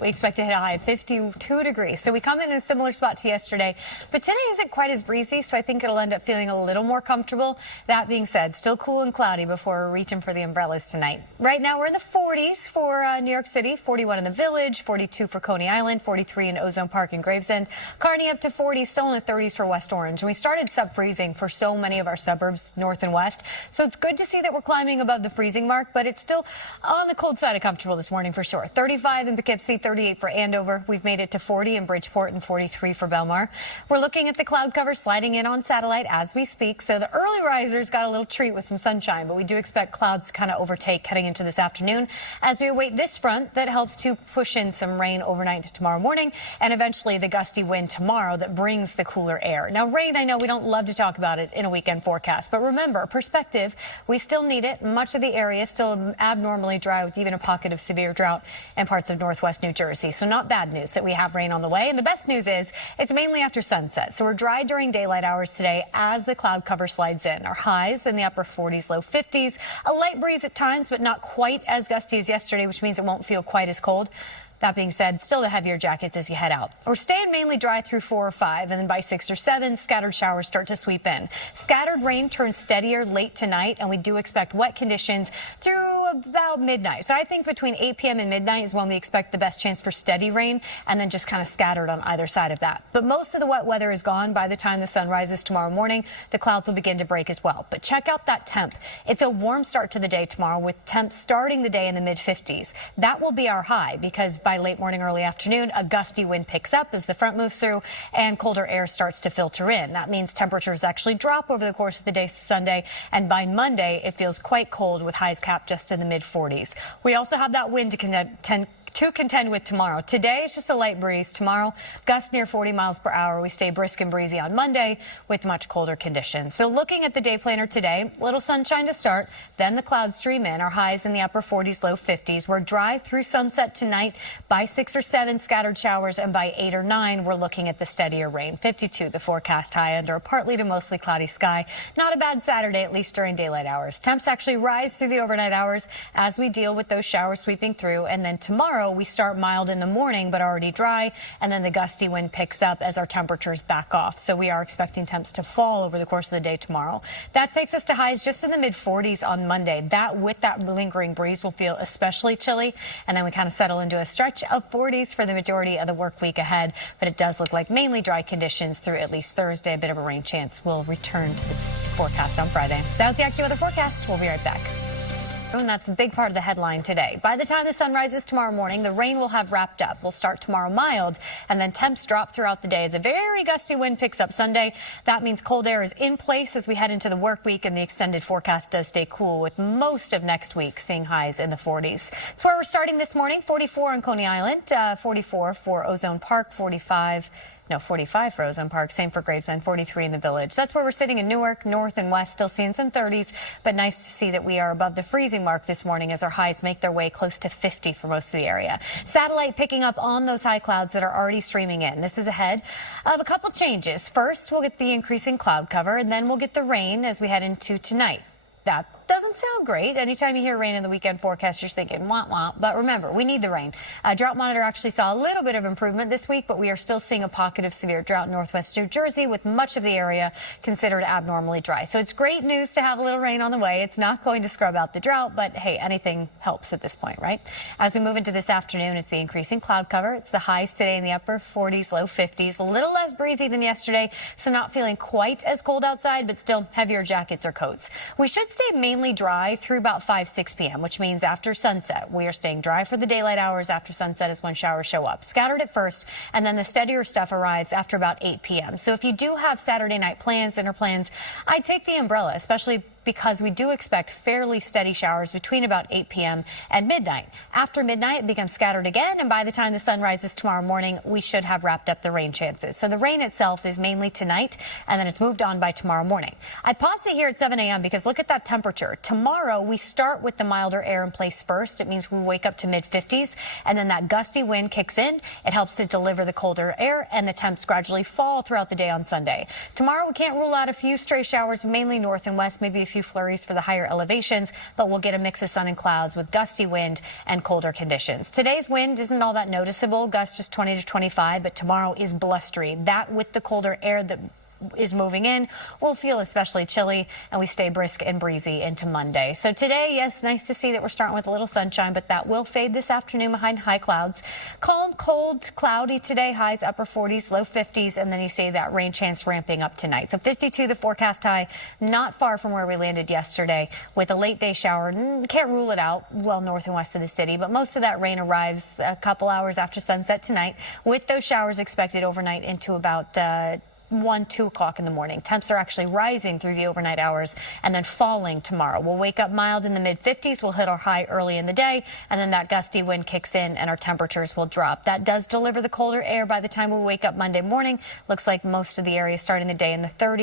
We expect to hit a high of 52 degrees. So we come in a similar spot to yesterday, but today isn't quite as breezy, so I think it'll end up feeling a little more comfortable. That being said, still cool and cloudy before we're reaching for the umbrellas tonight. Right now we're in the 40s for New York City, 41 in the Village, 42 for Coney Island, 43 in Ozone Park and Gravesend. Kearney up to 40, still in the 30s for West Orange. And we started sub-freezing for so many of our suburbs, north and west. So it's good to see that we're climbing above the freezing mark, but it's still on the cold side of comfortable this morning for sure. 35 in Poughkeepsie, 38 for Andover. We've made it to 40 in Bridgeport and 43 for Belmar. We're looking at the cloud cover sliding in on satellite as we speak. So the early risers got a little treat with some sunshine, but we do expect clouds to kind of overtake heading into this afternoon as we await this front that helps to push in some rain overnight to tomorrow morning and eventually the gusty wind tomorrow that brings the cooler air. Now rain, I know we don't love to talk about it in a weekend forecast, but remember, perspective, we still need it. Much of the area is still abnormally dry with even a pocket of severe drought in parts of northwest New Jersey. So not bad news that we have rain on the way. And the best news is it's mainly after sunset. So we're dry during daylight hours today as the cloud cover slides in. Our highs in the upper 40s, low 50s. A light breeze at times, but not quite as gusty as yesterday, which means it won't feel quite as cold. That being said, still the heavier jackets as you head out. We're staying mainly dry through 4 or 5, and then by 6 or 7, scattered showers start to sweep in. Scattered rain turns steadier late tonight, and we do expect wet conditions through about midnight. So I think between 8 p.m. and midnight is when we expect the best chance for steady rain, and then just kind of scattered on either side of that. But most of the wet weather is gone by the time the sun rises tomorrow morning. The clouds will begin to break as well. But check out that temp. It's a warm start to the day tomorrow with temps starting the day in the mid-50s. That will be our high because by late morning, early afternoon, a gusty wind picks up as the front moves through and colder air starts to filter in. That means temperatures actually drop over the course of the day Sunday, and by Monday, it feels quite cold with highs capped just in the mid-40s. We also have that wind to contend with tomorrow. Today it's just a light breeze. Tomorrow, gusts near 40 miles per hour. We stay brisk and breezy on Monday with much colder conditions. So looking at the day planner today, little sunshine to start, then the clouds stream in. Our highs in the upper 40s, low 50s. We're dry through sunset tonight. By 6 or 7, scattered showers, and by 8 or 9, we're looking at the steadier rain. 52, the forecast high under a partly to mostly cloudy sky. Not a bad Saturday, at least during daylight hours. Temps actually rise through the overnight hours as we deal with those showers sweeping through, and then tomorrow we start mild in the morning but already dry, and then the gusty wind picks up as our temperatures back off. So we are expecting temps to fall over the course of the day tomorrow. That takes us to highs just in the mid-40s on Monday. That with that lingering breeze will feel especially chilly, and then we kind of settle into a stretch of 40s for the majority of the work week ahead. But it does look like mainly dry conditions through at least Thursday. A bit of a rain chance will return to the forecast on Friday. That was the AccuWeather forecast. We'll be right back. And that's a big part of the headline today. By the time the sun rises tomorrow morning, the rain will have wrapped up. We'll start tomorrow mild, and then temps drop throughout the day as a very gusty wind picks up Sunday. That means cold air is in place as we head into the work week, and the extended forecast does stay cool with most of next week seeing highs in the 40s. That's where we're starting this morning. 44 on Coney Island, 44 for Ozone Park, 45 for Ozone Park, same for Gravesend, 43 in the Village. That's where we're sitting in Newark, north and west, still seeing some 30s, but nice to see that we are above the freezing mark this morning as our highs make their way close to 50 for most of the area. Satellite picking up on those high clouds that are already streaming in. This is ahead of a couple changes. First, we'll get the increasing cloud cover, and then we'll get the rain as we head into tonight. That doesn't sound great. Anytime you hear rain in the weekend forecast, you're thinking, wah, wah. But remember, we need the rain. Drought Monitor actually saw a little bit of improvement this week, but we are still seeing a pocket of severe drought in northwest New Jersey with much of the area considered abnormally dry. So it's great news to have a little rain on the way. It's not going to scrub out the drought, but hey, anything helps at this point, right? As we move into this afternoon, it's the increasing cloud cover. It's the highs today in the upper 40s, low 50s. A little less breezy than yesterday, so not feeling quite as cold outside, but still heavier jackets or coats. We should stay mainly dry through about 5-6 p.m., which means after sunset. We are staying dry for the daylight hours. After sunset is when showers show up. Scattered at first, and then the steadier stuff arrives after about 8 p.m. So if you do have Saturday night plans, dinner plans, I'd take the umbrella, especially because we do expect fairly steady showers between about 8 p.m. and midnight. After midnight, it becomes scattered again, and by the time the sun rises tomorrow morning, we should have wrapped up the rain chances. So the rain itself is mainly tonight, and then it's moved on by tomorrow morning. I paused it here at 7 a.m. because look at that temperature. Tomorrow, we start with the milder air in place first. It means we wake up to mid-50s, and then that gusty wind kicks in. It helps to deliver the colder air, and the temps gradually fall throughout the day on Sunday. Tomorrow, we can't rule out a few stray showers, mainly north and west, maybe a few few flurries for the higher elevations, but we'll get a mix of sun and clouds with gusty wind and colder conditions. Today's wind isn't all that noticeable, gusts just 20 to 25, but tomorrow is blustery. That with the colder air that is moving in will feel especially chilly, and we stay brisk and breezy into Monday. So today, yes, nice to see that we're starting with a little sunshine, but that will fade this afternoon behind high clouds. Calm, cold, cloudy today, highs upper 40s, low 50s, and then you see that rain chance ramping up tonight. So 52 the forecast high, not far from where we landed yesterday with a late day shower. Can't rule it out well north and west of the city, but most of that rain arrives a couple hours after sunset tonight, with those showers expected overnight into about 2 o'clock in the morning. Temps are actually rising through the overnight hours and then falling tomorrow. We'll wake up mild in the mid 50s. We'll hit our high early in the day, and then that gusty wind kicks in and our temperatures will drop. That does deliver the colder air by the time we wake up Monday morning. Looks like most of the area starting the day in the 30s.